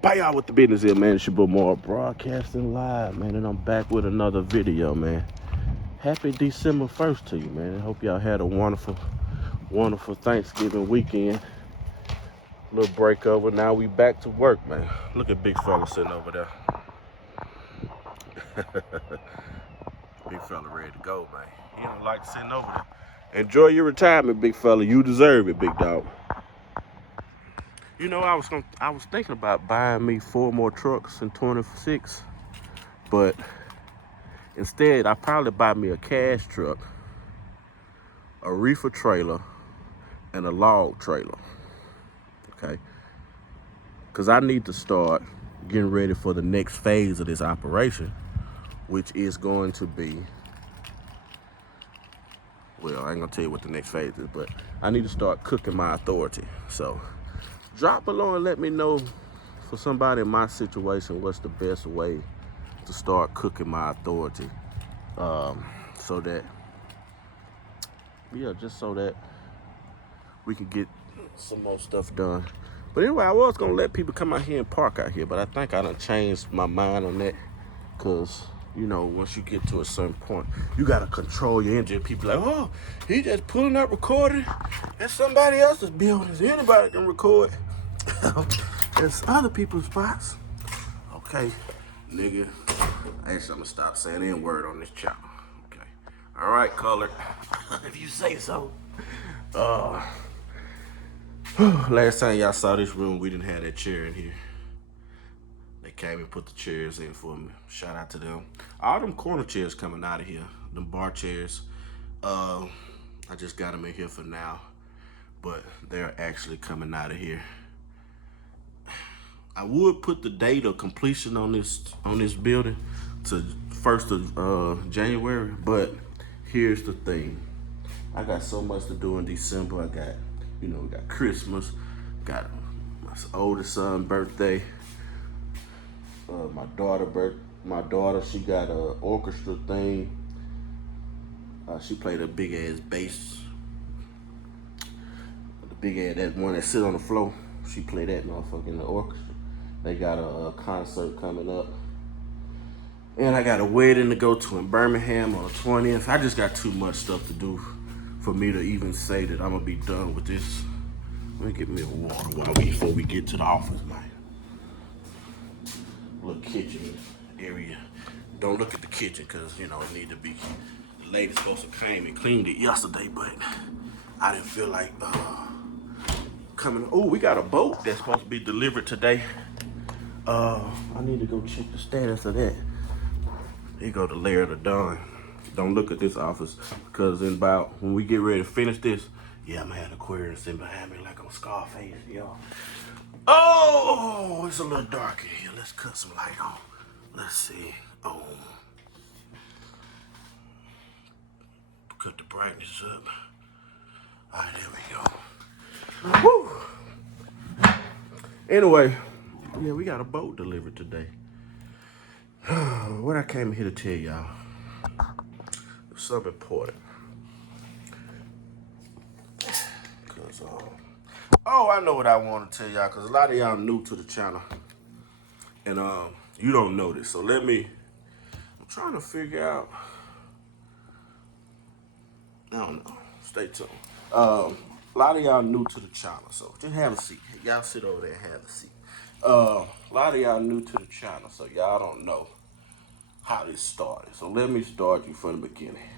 Bye y'all with the business here, man. It's your boy Mar broadcasting live, man, and I'm back with another video, man. Happy December 1st to you, man. I hope y'all had a wonderful Thanksgiving weekend. Little break over. Now we back to work, man. Look at big fella sitting over there. Big fella ready to go, man. He don't like sitting over there. Enjoy your retirement, big fella. You deserve it, big dog. You know, I was thinking about buying me 4 more trucks in 26, but instead I probably buy me a cash truck, a reefer trailer, and a log trailer. Okay, because I need to start getting ready for the next phase of this operation, which is going to be, well, I ain't gonna tell you what the next phase is, but I need to start cooking my authority. So drop below and let me know, for somebody in my situation, what's the best way to start cooking my authority, so that, yeah, just so that we can get some more stuff done. But anyway, I was gonna let people come out here and park out here, but I think I done changed my mind on that, because you know, once you get to a certain point, you gotta control your engine. People like, oh, he just pulling up recording in somebody else's building. Anybody can record. There's other people's spots. Okay, nigga. Actually, I'm gonna stop saying the N-word on this channel. Okay. All right, colored. If you say so. Last time y'all saw this room, we didn't have that chair in here. They came and put the chairs in for me. Shout out to them. All them corner chairs coming out of here. Them bar chairs. I just got them in here for now, but they're actually coming out of here. I would put the date of completion on this building to 1st of January, but here's the thing. I got so much to do in December. I got, we got Christmas, got my oldest son's birthday, my daughter, she got a orchestra thing. She played a big ass bass, the big ass, that one that sit on the floor. She played that motherfucker in the orchestra. They got a concert coming up. And I got a wedding to go to in Birmingham on the 20th. I just got too much stuff to do for me to even say that I'm gonna be done with this. Let me get me a water before we get to the office, man. Little kitchen area. Don't look at the kitchen, cause it need to be. The lady's supposed to came and cleaned it yesterday, but I didn't feel like coming. Oh, we got a boat that's supposed to be delivered today. I need to go check the status of that. Here go the layer of the dawn. Don't look at this office, because when we get ready to finish this, yeah, I'm gonna have the Aquarius sitting behind me like on Scarface, y'all. Oh, it's a little dark in here. Let's cut some light on. Let's see. Oh, cut the brightness up. All right, there we go. Woo. Anyway, yeah, we got a boat delivered today. What I came here to tell y'all, something important. Cause I know what I want to tell y'all, cause a lot of y'all new to the channel, and you don't know this. So I'm trying to figure out. I don't know. Stay tuned. A lot of y'all new to the channel, so just have a seat. Y'all sit over there and have a seat. A lot of y'all new to the channel, so y'all don't know how this started. So let me start you from the beginning.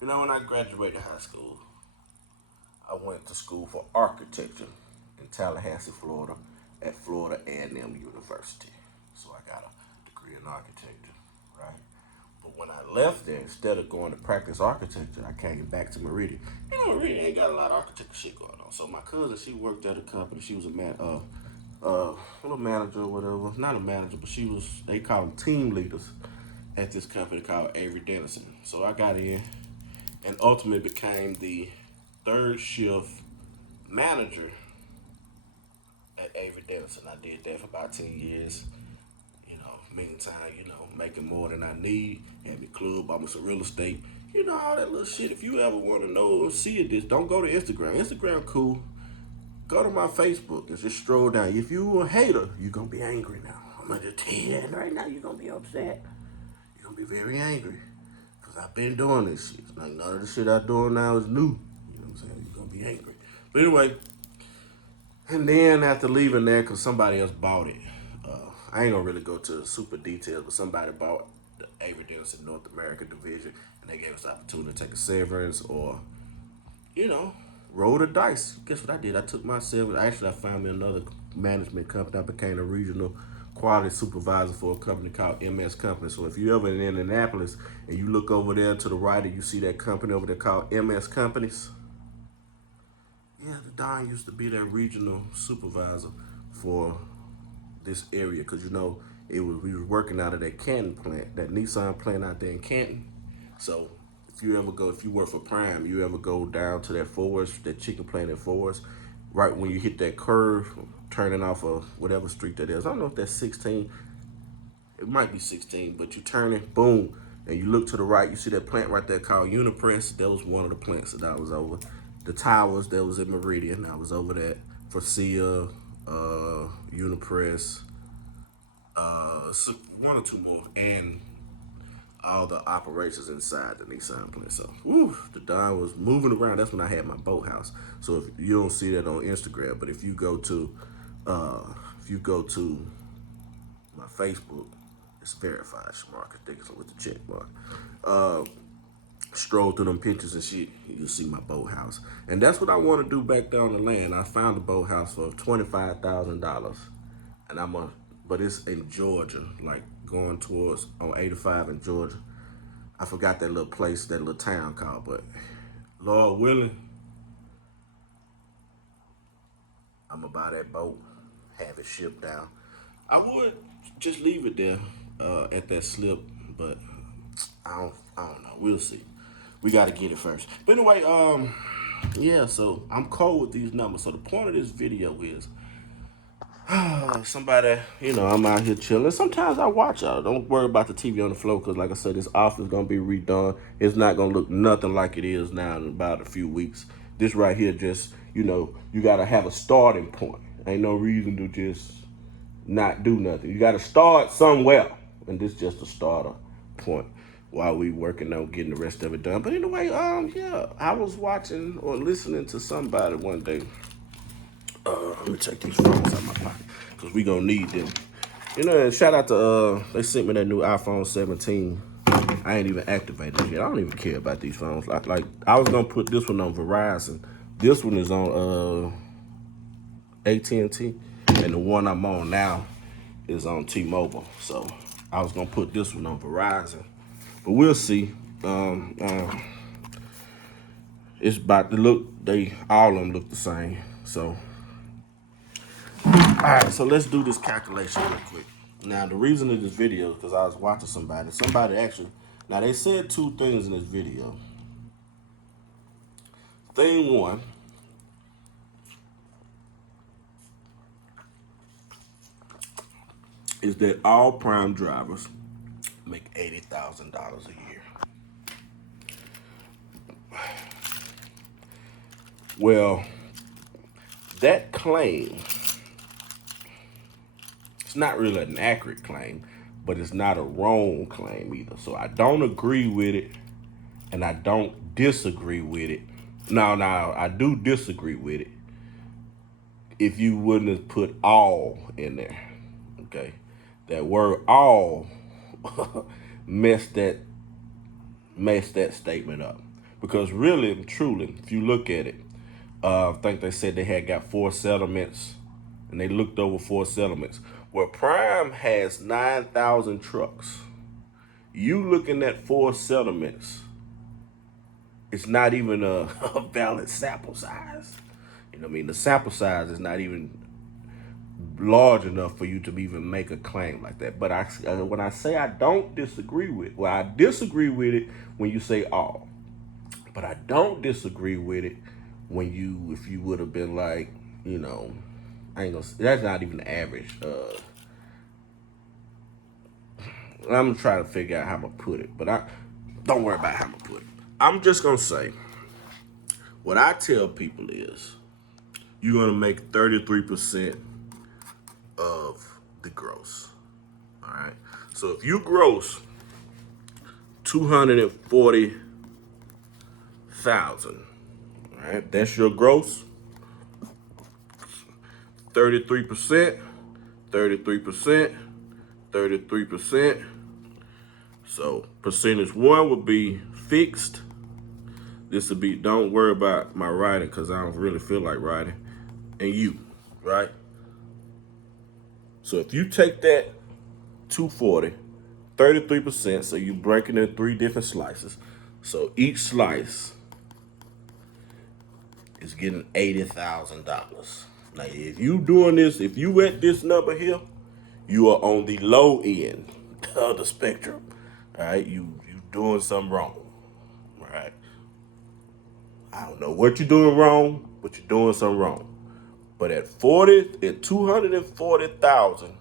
When I graduated high school, I went to school for architecture in Tallahassee, Florida, at Florida A&M University. So I got a degree in architecture, right? But when I left there, instead of going to practice architecture, I came back to Meridian. Meridian ain't got a lot of architecture shit going on. So my cousin, she worked at a company. She was a little manager or whatever. Not a manager, but they call them team leaders at this company called Avery Dennison. So I got in and ultimately became the 3rd shift manager at Avery Dennison. I did that for about 10 years. Meantime, making more than I need. Had me club, almost a real estate. All that little shit. If you ever want to know or see it, don't go to Instagram. Instagram cool. Go to my Facebook and just scroll down. If you a hater, you're gonna be angry now. I'm gonna just tell you that right now. You're gonna be upset. You're gonna be very angry. Cause I've been doing this shit. Like none of the shit I'm doing now is new. You know what I'm saying? You're gonna be angry. But anyway, and then after leaving there, cause somebody else bought it. I ain't gonna really go to super details, but somebody bought the Avery Dennison North America division, and they gave us the opportunity to take a severance or, you know, roll the dice. Guess what I did? I took my severance. Actually, I found me another management company. I became a regional quality supervisor for a company called MS Company. So if you're ever in Indianapolis and you look over there to the right and you see that company over there called MS Companies, yeah, the Don used to be that regional supervisor for this area because we was working out of that Canton plant, that Nissan plant out there in Canton. So if you work for Prime, you ever go down to that Forest, that chicken plant at Forest, right when you hit that curve, turning off of whatever street that is. I don't know if that's 16. It might be 16, but you turn it, boom, and you look to the right, you see that plant right there called Unipress. That was one of the plants that I was over. The towers, that was in Meridian. I was over that for Sia, Unipress, one or two more, and all the operations inside the Nissan plant. So, the Don was moving around. That's when I had my boathouse. So if you don't see that on Instagram, but if you go to my Facebook, it's verified, Shamark. I think it's with the check mark. Stroll through them pictures and shit, you'll see my boathouse. And that's what I want to do back there on the land. I found a boathouse for $25,000, and but it's in Georgia, like going towards on 85 in Georgia. I forgot that little place, that little town called, but Lord willing, I'm gonna buy that boat, have it shipped down. I would just leave it there at that slip, but I don't know. We'll see. We got to get it first. But anyway, yeah. So I'm cold with these numbers. So the point of this video is, somebody, I'm out here chilling. Sometimes I watch y'all. Don't worry about the TV on the floor because, like I said, this office is gonna be redone. It's not gonna look nothing like it is now in about a few weeks. This right here, just you gotta have a starting point. Ain't no reason to just not do nothing. You gotta start somewhere, and this just a starter point while we working on getting the rest of it done. But anyway, yeah, I was watching or listening to somebody one day. Let me take these phones out of my pocket because we gonna need them. And shout out to they sent me that new iPhone 17. I ain't even activated it yet. I don't even care about these phones. Like I was gonna put this one on Verizon. This one is on AT&T, and the one I'm on now is on T-Mobile. So I was gonna put this one on Verizon, but we'll see. It's about to look. All of them look the same. So. All right, so let's do this calculation real quick. Now, the reason of this video is because I was watching somebody. Now they said two things in this video. Thing one is that all prime drivers make $80,000 a year. Well, that claim, it's not really an accurate claim, but it's not a wrong claim either. So I don't agree with it, and I don't disagree with it. Now, I do disagree with it if you wouldn't have put all in there, okay? That word all messed that statement up. Because really and truly, if you look at it, I think they said they had got 4 settlements, and they looked over 4 settlements. Where Prime has 9,000 trucks, you looking at 4 settlements, it's not even a valid sample size. You know what I mean? The sample size is not even large enough for you to even make a claim like that. But when I say I don't disagree with, well, I disagree with it when you say all. But I don't disagree with it if you would have been like, I ain't gonna, that's not even the average. I'm trying to figure out how I'm gonna put it, but don't worry about how I'm gonna put it. I'm just gonna say, what I tell people is, you're gonna make 33% of the gross. All right. So if you gross 240,000, all right, that's your gross. 33%, 33%, 33%. So percentage one would be fixed. This would be, don't worry about my writing because I don't really feel like writing. And you, right? So if you take that 240, 33%, so you break it in 3 different slices. So each slice is getting $80,000. Now, if you doing this, if you at this number here, you are on the low end of the spectrum. All right, you doing something wrong. All right, I don't know what you're doing wrong, but you're doing something wrong. But at 240,000,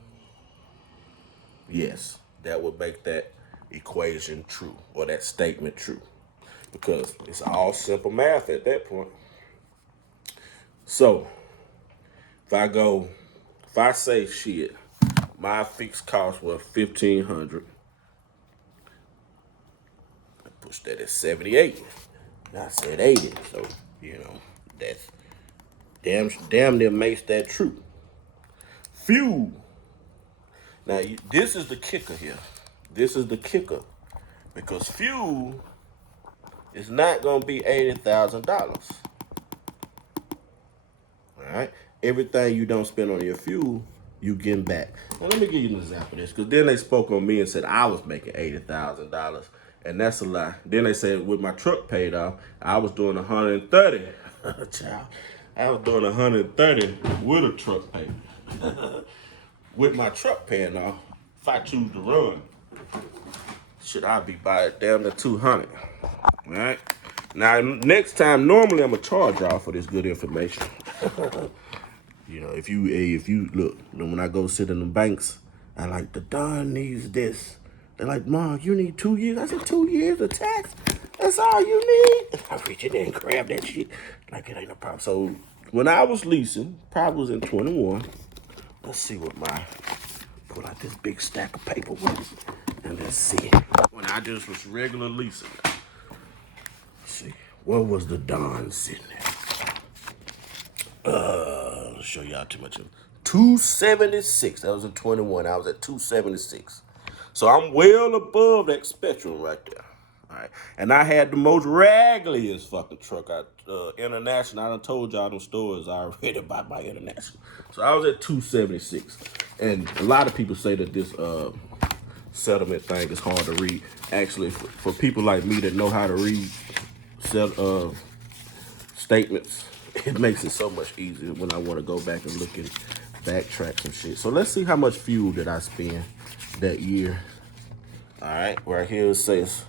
yes, that would make that equation true, or that statement true, because it's all simple math at that point. So if I say shit, my fixed costs were 1,500. I pushed that at 78. I said 80, so that's damn near makes that true. Fuel. Now this is the kicker here. This is the kicker, because fuel is not gonna be $80,000. All right, everything you don't spend on your fuel, you getting back. Now let me give you an example of this, because then they spoke on me and said I was making $80,000, and that's a lie. Then they said with my truck paid off, I was doing 130. Child, I was doing 130 with a truck payment. With my truck paying off, if I choose to run, should I be by down to 200? All right. Now next time, normally I'm gonna charge y'all for this good information. If you look, when I go sit in the banks, I like, the Don needs this. They're like, Mom, you need 2 years. I said, 2 years of tax? That's all you need? I reach in there and grab that shit. Like, it ain't no problem. So when I was leasing, probably was in 21. Let's see what pull out this big stack of paperwork and let's see. When I just was regular leasing. Let's see, what was the Don sitting at? Show y'all too much of it. 276. That was in 21. I was at 276. So I'm well above that spectrum right there. All right. And I had the most raggliest fucking truck at International. I done told y'all them stores I already bought by International. So I was at 276. And a lot of people say that this settlement thing is hard to read. Actually, for people like me that know how to read statements, it makes it so much easier when I want to go back and look and backtrack some shit. So let's see how much fuel did I spend that year. All right, right here it says,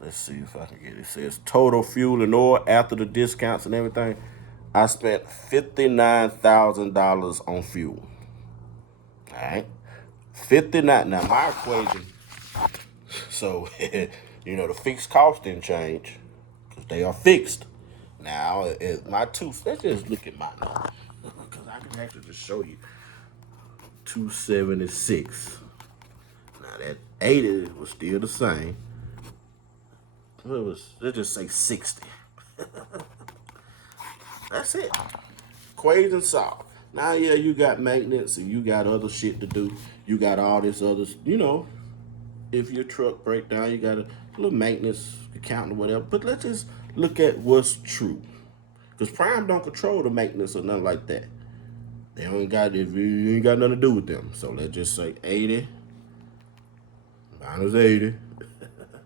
let's see if I can get it. It says total fuel and oil after the discounts and everything. I spent $59,000 on fuel. All right, 59. Now my equation. So the fixed cost didn't change because they are fixed. Now, let's just look at my number, because I can actually just show you. 276. Now, that 80 was still the same. Let's just say 60. That's it. Equation solved. Now, yeah, you got maintenance and you got other shit to do. You got all this other, if your truck break down, you got a little maintenance account or whatever. But let's just look at what's true. Because Prime don't control the maintenance or nothing like that. You ain't got nothing to do with them. So let's just say 80 minus 80.